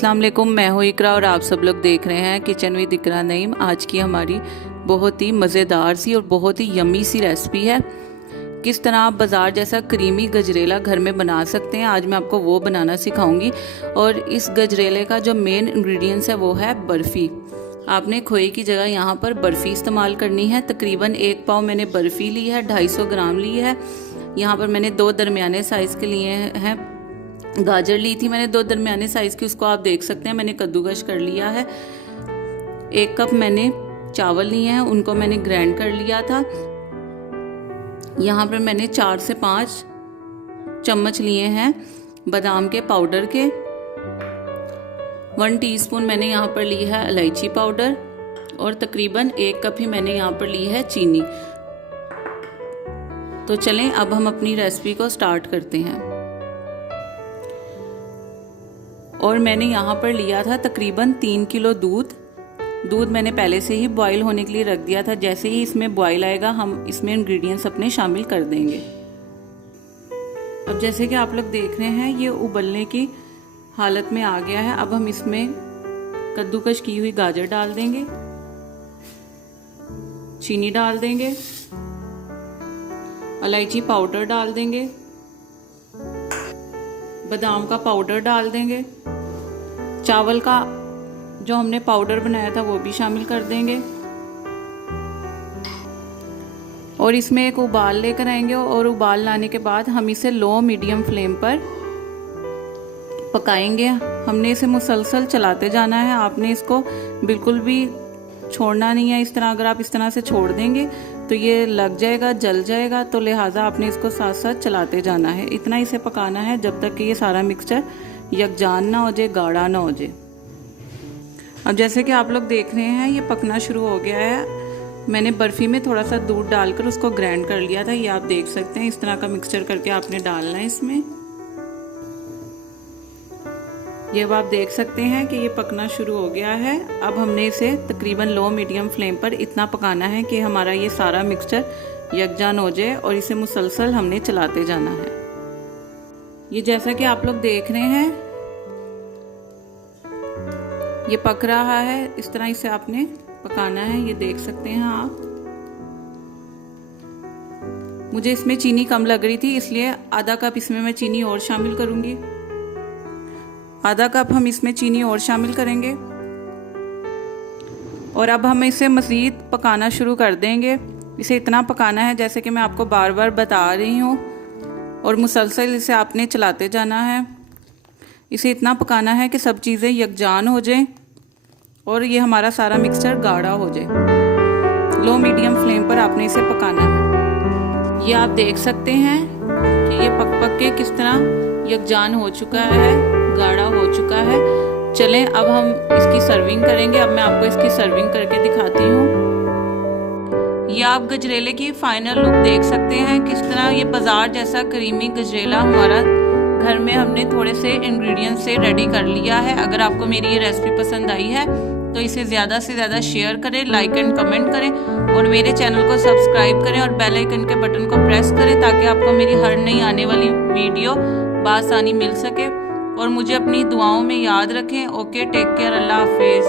अस्सलाम वालेकुम, मैं हूँ इकरा और आप सब लोग देख रहे हैं किचन विद इकरा नईम। आज की हमारी बहुत ही मज़ेदार सी और बहुत ही यम्मी सी रेसिपी है। किस तरह आप बाज़ार जैसा क्रीमी गजरेला घर में बना सकते हैं, आज मैं आपको वो बनाना सिखाऊंगी। और इस गजरेले का जो मेन इंग्रेडिएंट्स है वो है बर्फ़ी। आपने खोए की जगह यहाँ पर बर्फ़ी इस्तेमाल करनी है। तकरीबन 1 पाव मैंने बर्फ़ी ली है, 250 ग्राम ली है। यहाँ पर मैंने 2 दरमियाने साइज़ के लिए हैं। गाजर ली थी मैंने 2 दरमियाने साइज़ की, उसको आप देख सकते हैं मैंने कद्दूकश कर लिया है। 1 कप मैंने चावल लिए हैं, उनको मैंने ग्राइंड कर लिया था। यहाँ पर मैंने 4 से 5 चम्मच लिए हैं बादाम के पाउडर के। 1 टीस्पून मैंने यहाँ पर ली है इलायची पाउडर और तकरीबन 1 कप ही मैंने यहाँ पर ली है चीनी। तो चलें अब हम अपनी रेसिपी को स्टार्ट करते हैं। और मैंने यहाँ पर लिया था तकरीबन 3 किलो दूध मैंने पहले से ही बॉईल होने के लिए रख दिया था। जैसे ही इसमें बॉईल आएगा हम इसमें इंग्रेडिएंट्स अपने शामिल कर देंगे। अब जैसे कि आप लोग देख रहे हैं ये उबलने की हालत में आ गया है। अब हम इसमें कद्दूकश की हुई गाजर डाल देंगे, चीनी डाल देंगे, इलायची पाउडर डाल देंगे, बादाम का पाउडर डाल देंगे, चावल का जो हमने पाउडर बनाया था वो भी शामिल कर देंगे। और इसमें एक उबाल लेकर आएंगे और उबाल लाने के बाद हम इसे लो मीडियम फ्लेम पर पकाएंगे। हमने इसे मुसलसल चलाते जाना है, आपने इसको बिल्कुल भी छोड़ना नहीं है। इस तरह अगर आप इस तरह से छोड़ देंगे तो ये लग जाएगा, जल जाएगा, तो लिहाजा आपने इसको साथ साथ चलाते जाना है। इतना इसे पकाना है जब तक कि ये सारा मिक्सचर यकजान ना हो जाए, गाढ़ा ना हो जाए। अब जैसे कि आप लोग देख रहे हैं ये पकना शुरू हो गया है। मैंने बर्फ़ी में थोड़ा सा दूध डालकर उसको ग्राइंड कर लिया था, ये आप देख सकते हैं। इस तरह का मिक्सचर करके आपने डालना है इसमें। ये अब आप देख सकते हैं कि ये पकना शुरू हो गया है। अब हमने इसे तकरीबन लो मीडियम फ्लेम पर इतना पकाना है कि हमारा ये सारा मिक्सचर यकजान हो जाए और इसे मुसलसल हमने चलाते जाना है। ये जैसा कि आप लोग देख रहे हैं ये पक रहा है, इस तरह इसे आपने पकाना है, ये देख सकते हैं आप। मुझे इसमें चीनी कम लग रही थी इसलिए आधा कप इसमें मैं चीनी और शामिल करूंगी। आधा कप हम इसमें चीनी और शामिल करेंगे और अब हम इसे मज़ीद पकाना शुरू कर देंगे। इसे इतना पकाना है जैसे कि मैं आपको बार बार बता रही हूँ और मुसलसल इसे आपने चलाते जाना है। इसे इतना पकाना है कि सब चीज़ें यकजान हो जाएं और ये हमारा सारा मिक्सचर गाढ़ा हो जाए। लो मीडियम फ्लेम पर आपने इसे पकाना है। ये आप देख सकते हैं कि ये पक पक के किस तरह यकजान हो चुका है, गाढ़ा हो चुका है। चलें अब हम इसकी सर्विंग करेंगे। अब मैं आपको इसकी सर्विंग करके दिखाती हूँ। ये आप गजरेले की फाइनल लुक देख सकते हैं किस तरह ये बाजार जैसा क्रीमी गजरेला हमारा घर में हमने थोड़े से इंग्रेडिएंट्स से रेडी कर लिया है। अगर आपको मेरी ये रेसिपी पसंद आई है तो इसे ज़्यादा से ज़्यादा शेयर करें, लाइक एंड कमेंट करें और मेरे चैनल को सब्सक्राइब करें और बेल आइकन के बटन को प्रेस करें ताकि आपको मेरी हर नई आने वाली वीडियो बासानी मिल सके। और मुझे अपनी दुआओं में याद रखें। ओके, टेक केयर, अल्लाह हाफिज़।